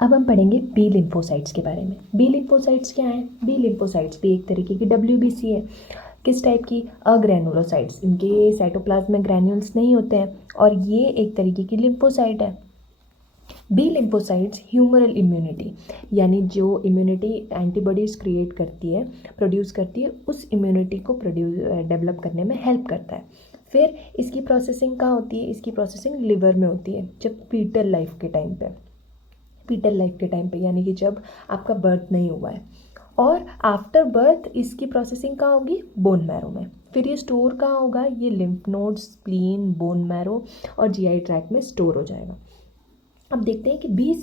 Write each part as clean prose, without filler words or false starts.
अब हम पढ़ेंगे बी लिम्फोसाइट्स के बारे में। बी लिम्फोसाइट्स क्या हैं? बी लिम्फोसाइट्स भी एक तरीके की WBC है। किस टाइप की? अग्रैनुलोसाइट्स। इनके साइटोप्लाज्म में ग्रैन्यूल्स नहीं होते हैं और ये एक तरीके की लिम्फोसाइट है। बी लिम्फोसाइट्स ह्यूमरल इम्यूनिटी, यानी जो इम्यूनिटी एंटीबॉडीज क्रिएट करती है, प्रोड्यूस करती है, उस इम्यूनिटी को डेवलप करने में हेल्प करता है। फिर इसकी प्रोसेसिंग कहाँ होती है? इसकी प्रोसेसिंग लिवर में होती है, जब फीटल लाइफ के टाइम पे, यानी कि जब आपका बर्थ नहीं हुआ है। और आफ्टर बर्थ इसकी प्रोसेसिंग कहाँ होगी? बोन मैरो में। फिर ये स्टोर कहाँ होगा? ये lymph nodes, spleen, bone marrow और GI ट्रैक्ट में स्टोर हो जाएगा। अब देखते हैं कि बी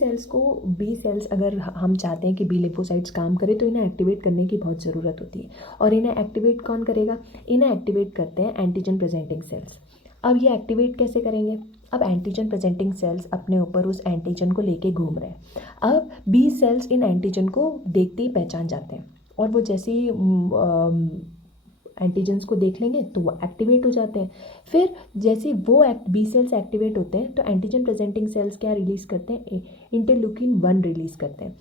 सेल्स अगर हम चाहते हैं कि बी लिम्फोसाइट्स काम करें तो इन्हें एक्टिवेट करने की बहुत ज़रूरत होती है। और इन्हें एक्टिवेट कौन करेगा? इन्हें एक्टिवेट करते हैं एंटीजन प्रेजेंटिंग सेल्स। अब ये एक्टिवेट कैसे करेंगे? अब एंटीजन प्रेजेंटिंग सेल्स अपने ऊपर उस एंटीजन को लेके घूम रहे हैं। अब बी सेल्स इन एंटीजन को देखते ही पहचान जाते हैं और वो जैसे ही एंटीजन्स को देख लेंगे तो वो एक्टिवेट हो जाते हैं। फिर जैसे वो बी सेल्स एक्टिवेट होते हैं तो एंटीजन प्रेजेंटिंग सेल्स क्या रिलीज़ करते हैं? इंटरल्यूकिन 1 रिलीज़ करते हैं।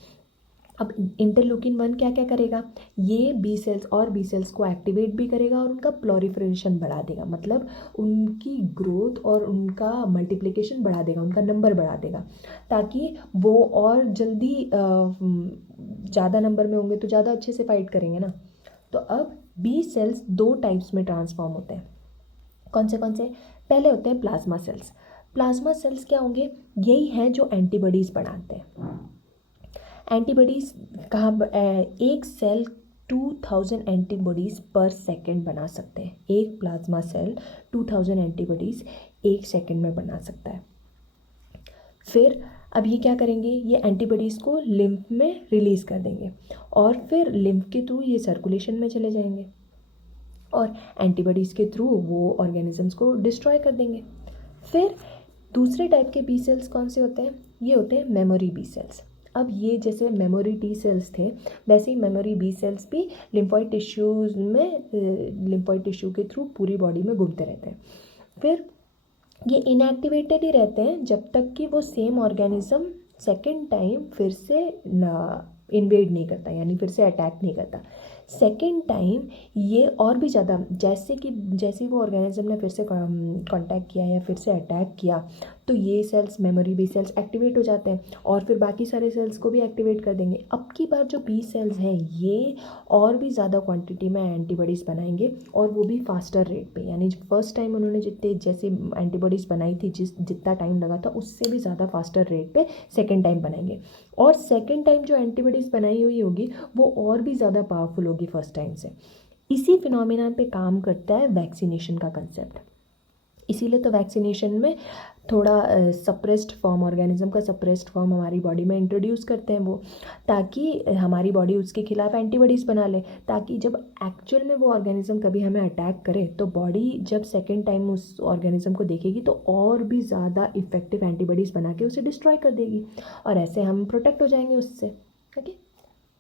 अब इंटरल्यूकिन 1 क्या क्या करेगा? ये बी सेल्स को एक्टिवेट भी करेगा और उनका प्लोरिफरेशन बढ़ा देगा, मतलब उनकी ग्रोथ और उनका मल्टीप्लिकेशन बढ़ा देगा, उनका नंबर बढ़ा देगा, ताकि वो और जल्दी ज़्यादा नंबर में होंगे तो ज़्यादा अच्छे से फाइट करेंगे ना। तो अब बी सेल्स 2 टाइप्स में ट्रांसफॉर्म होते हैं। कौन से? पहले होते हैं प्लाज्मा सेल्स। प्लाज्मा सेल्स क्या होंगे? यही हैं जो एंटीबॉडीज़ बनाते हैं। एंटीबॉडीज़ कहाँ एक सेल 2000 एंटीबॉडीज़ पर सेकेंड बना सकते हैं। एक प्लाज्मा सेल 2000 एंटीबॉडीज़ एक सेकेंड में बना सकता है। फिर अब ये क्या करेंगे? ये एंटीबॉडीज़ को लिम्फ में रिलीज़ कर देंगे और फिर लिम्फ के थ्रू ये सर्कुलेशन में चले जाएंगे और एंटीबॉडीज़ के थ्रू वो ऑर्गेनिजम्स को डिस्ट्रॉय कर देंगे। फिर दूसरे टाइप के बी सेल्स कौन से होते हैं? ये होते हैं मेमोरी बी सेल्स। अब ये जैसे मेमोरी टी सेल्स थे, वैसे ही मेमोरी बी सेल्स भी लिम्फॉइड टिश्यू के थ्रू पूरी बॉडी में घूमते रहते हैं। फिर ये इनएक्टिवेटेड ही रहते हैं जब तक कि वो सेम ऑर्गेनिज्म सेकेंड टाइम फिर से इन्वेड नहीं करता, यानी फिर से अटैक नहीं करता। सेकेंड टाइम ये और भी ज़्यादा, जैसे वो ऑर्गेनिज्म ने फिर से कांटेक्ट किया या फिर से अटैक किया तो ये cells, memory B cells activate हो जाते हैं और फिर बाकी सारे सेल्स को भी एक्टिवेट कर देंगे। अब की बार जो बी सेल्स हैं ये और भी ज़्यादा क्वांटिटी में एंटीबॉडीज़ बनाएंगे और वो भी फास्टर रेट पे, यानी फर्स्ट टाइम उन्होंने जितने जैसे एंटीबॉडीज़ बनाई थी, जितना टाइम लगा था उससे भी ज़्यादा फास्टर रेट पे सेकेंड टाइम बनाएंगे। और सेकेंड टाइम जो एंटीबॉडीज़ बनाई हुई होगी वो और भी ज़्यादा पावरफुल होगी फर्स्ट टाइम से। इसी फिनोमिना पे काम करता है वैक्सीनेशन का कंसेप्ट। इसीलिए तो वैक्सीनेशन में थोड़ा सप्रेस्ड फॉर्म, ऑर्गेनिज्म का सप्रेस्ड फॉर्म हमारी बॉडी में इंट्रोड्यूस करते हैं वो, ताकि हमारी बॉडी उसके खिलाफ एंटीबॉडीज़ बना ले, ताकि जब एक्चुअल में वो ऑर्गेनिज्म कभी हमें अटैक करे तो बॉडी जब सेकेंड टाइम उस ऑर्गेनिज्म को देखेगी तो और भी ज़्यादा इफेक्टिव एंटीबॉडीज़ बना के उसे डिस्ट्रॉय कर देगी और ऐसे हम प्रोटेक्ट हो जाएंगे उससे। Okay,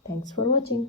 thanks for watching.